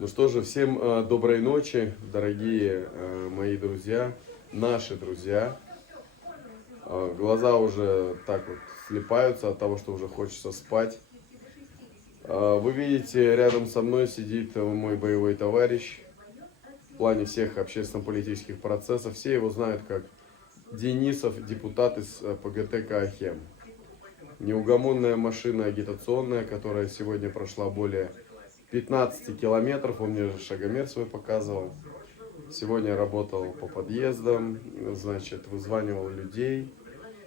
Ну что же, всем доброй ночи, дорогие мои друзья, наши друзья. Глаза уже так вот слипаются от того, что уже хочется спать. Вы видите, рядом со мной сидит мой боевой товарищ в плане всех общественно-политических процессов. Все его знают как Денисов, депутат из ПГТ Каахем. Неугомонная машина агитационная, которая сегодня прошла более 15 километров. Он мне шагомер свой показывал. Сегодня работал по подъездам, значит, вызванивал людей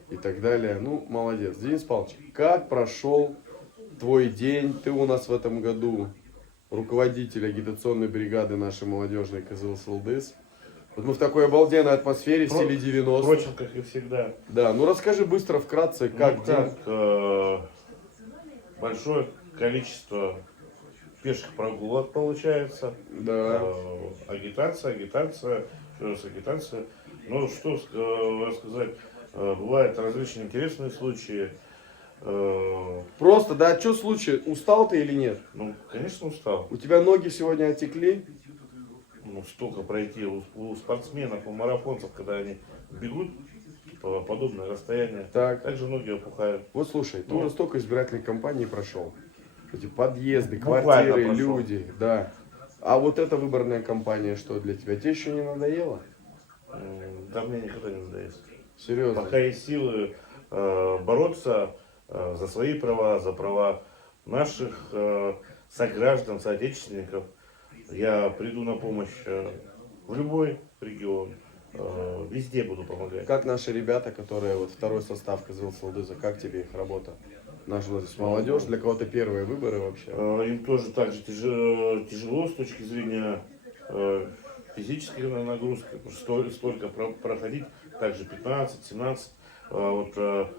и так далее. Ну, молодец. Денис Павлович, как прошел твой день? Ты у нас в этом году руководитель агитационной бригады нашей молодежной КЗЛ Сылдыс. Вот мы в такой обалденной атмосфере в стиле 90-х. Впрочем, как и всегда. Да, ну расскажи быстро, вкратце, как день. Большое количество пеших прогулок получается. Да. Агитация, еще раз агитация. Ну, что рассказать, бывают различные интересные случаи. Просто, да, что случай? Устал ты или нет? Ну, конечно, устал. У тебя ноги сегодня отекли? Ну, столько пройти у спортсменов, у марафонцев, когда они бегут по подобное расстояние, также ноги опухают. Вот слушай, ты уже столько избирательной кампании прошел. Эти подъезды, Буквально квартиры, прошел. люди, да. А вот эта выборная кампания, что для тебя? Тебе еще не надоело? Да мне никогда не надоест. Серьезно? Пока есть силы бороться за свои права, за права наших сограждан, соотечественников, я приду на помощь в любой регион, везде буду помогать. Как наши ребята, которые вот второй состав КЗЛ Сылдыза, как тебе их работа? Наша здесь молодежь, для кого-то первые выборы вообще? Им тоже так же тяжело с точки зрения физической нагрузки, столько проходить, также 15-17.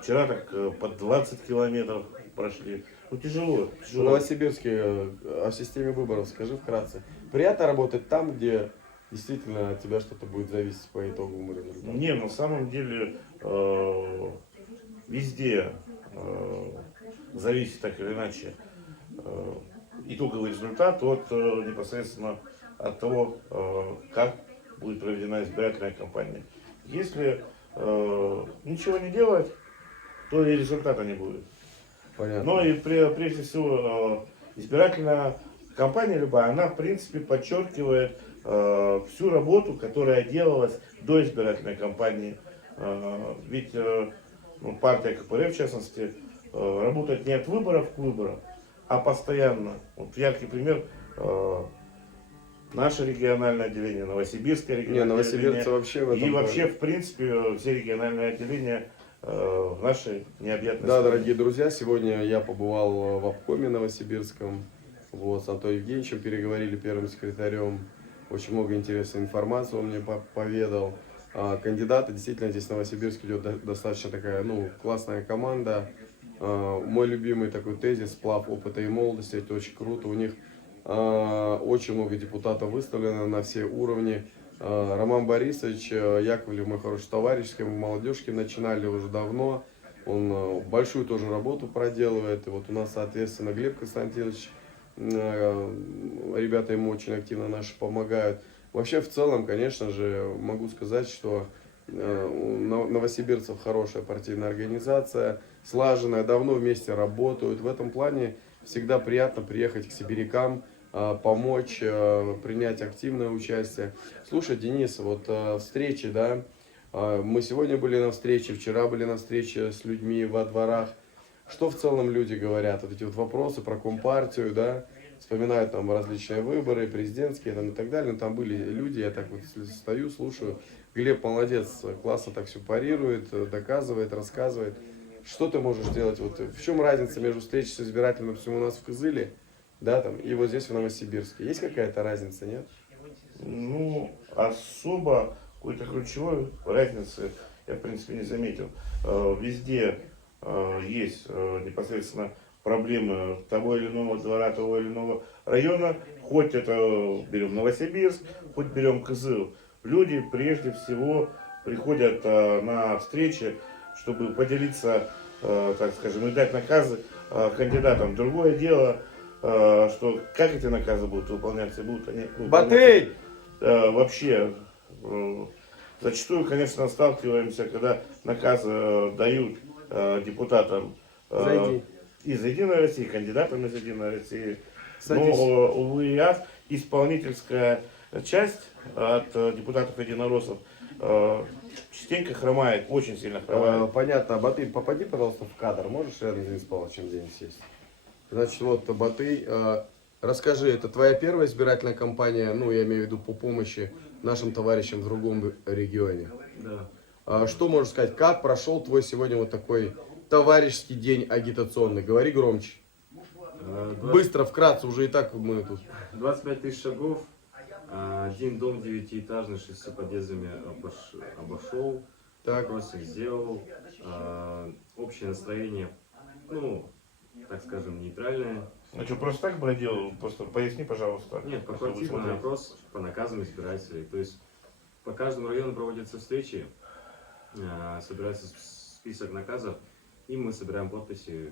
Вчера так под 20 километров прошли. Ну тяжело. В Новосибирске о системе выборов скажи вкратце. Приятно работать там, где действительно от тебя что-то будет зависеть по итоговому результату? Не, на самом деле везде зависит так или иначе итоговый результат от непосредственно от того, как будет проведена избирательная кампания. Если ничего не делать, то и результата не будет. Понятно. Но и прежде всего избирательная кампания любая, она в принципе подчеркивает всю работу, которая делалась до избирательной кампании. Ведь партия КПРФ, в частности, работает не от выборов к выборам, а постоянно. Вот яркий пример наше региональное отделение, Новосибирское региональное отделение. Вообще в этом и вообще, в принципе, все региональные отделения в нашей необъятной Да, стране. дорогие друзья, сегодня я побывал в обкоме новосибирском. Вот, с Антоном Евгеньевичем переговорили, первым секретарем. Очень много интересной информации он мне поведал. Кандидаты, действительно, здесь в Новосибирске идет достаточно такая, ну, классная команда. Мой любимый такой тезис: сплав опыта и молодости. Это очень круто. У них очень много депутатов выставлено на все уровни. Роман Борисович Яковлев, мой хороший товарищ, с кем в молодежке начинали уже давно. Он большую тоже работу проделывает. И вот у нас, соответственно, Глеб Константинович, ребята ему очень активно наши помогают. Вообще, в целом, конечно же, могу сказать, что у новосибирцев хорошая партийная организация, слаженная, давно вместе работают. В этом плане всегда приятно приехать к сибирякам, помочь, принять активное участие. Слушай, Денис, вот встречи, да, мы сегодня были на встрече, вчера были на встрече с людьми во дворах. Что в целом люди говорят? Вот эти вот вопросы про Компартию, да, вспоминают там различные выборы, президентские там, и так далее. Но там были люди, я так вот стою, слушаю. Глеб молодец, классно так все парирует, доказывает, рассказывает. Что ты можешь делать? Вот в чем разница между встречей с избирателем, допустим, у нас в Кызыле, да, там, и вот здесь в Новосибирске? Есть какая-то разница, нет? Ну, особо какой-то ключевой разницы я, в принципе, не заметил. Везде есть непосредственно проблемы того или иного двора, того или иного района. Хоть это берем Новосибирск, хоть берем Кызыл. Люди прежде всего приходят на встречи, чтобы поделиться, так скажем, и дать наказы кандидатам. Другое дело, что как эти наказы будут выполняться, будут они выполняться. Батый! Вообще, зачастую, конечно, сталкиваемся, когда наказы дают депутатам Зайди. из Единой России, кандидатам из Единой России. Садись. Но, увы и ах, исполнительская часть от депутатов единороссов частенько хромает, очень сильно хромает. Понятно. Батый, попади, пожалуйста, в кадр. Можешь рядом с Денис Павловичем где-нибудь сесть? Значит, вот, Батый, расскажи, это твоя первая избирательная кампания, ну, я имею в виду по помощи нашим товарищам в другом регионе? Да. Что можешь сказать, как прошел твой сегодня вот такой товарищеский день агитационный? Говори громче. 20 Быстро, вкратце, уже и так мы тут. 25 тысяч шагов, один дом 9-этажный, 6 подъездами обошел, Так. кроссинг сделал, общее настроение, ну, так скажем, нейтральное. Ну что, просто так бродил? Просто поясни, пожалуйста. Нет, по чтобы квартирному смотреть. опрос по наказам избирателей. То есть по каждому району проводятся встречи, собирается список наказов, и мы собираем подписи,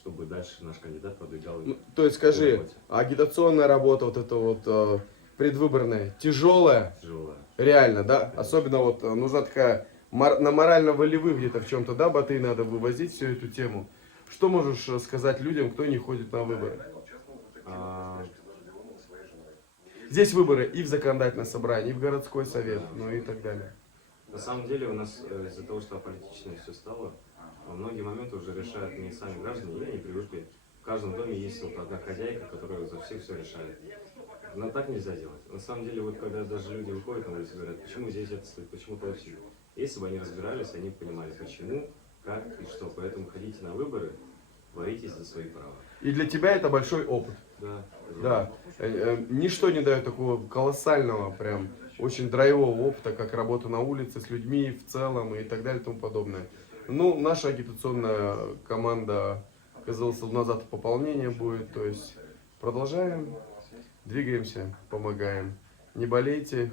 чтобы дальше наш кандидат продвигал. Ну, то есть скажи, агитационная работа, вот эта вот предвыборная, тяжелая, Тяжелая. реально, да? Особенно вот нужна такая на морально-волевых где-то в чем-то, да, Батый, надо вывозить всю эту тему. Что можешь сказать людям, кто не ходит на выборы? Здесь выборы и в законодательное собрание, и в городской совет, ну и так далее. На самом деле у нас из-за того, что аполитичное все стало, многие моменты уже решают не сами граждане, и они привыкли. В каждом доме есть вот одна хозяйка, которая за всех все решает. Но так нельзя делать. На самом деле, вот когда даже люди выходят на улицу и говорят, почему здесь это стоит, почему то все. Если бы они разбирались, они понимали, почему, как и что. Поэтому ходите на выборы, боритесь за свои права. И для тебя это большой опыт. Да. Да. Ничто не дает такого колоссального, прям очень драйвового опыта, как работа на улице с людьми в целом и так далее и тому подобное. Ну, наша агитационная команда, оказалось, назад пополнение будет, то есть продолжаем, двигаемся, помогаем. Не болейте,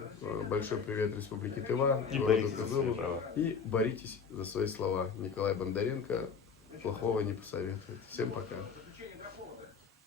большой привет Республике Тыва, И городу боритесь за свои Кызылу. права. И боритесь за свои слова. Николай Бондаренко плохого не посоветует. Всем пока.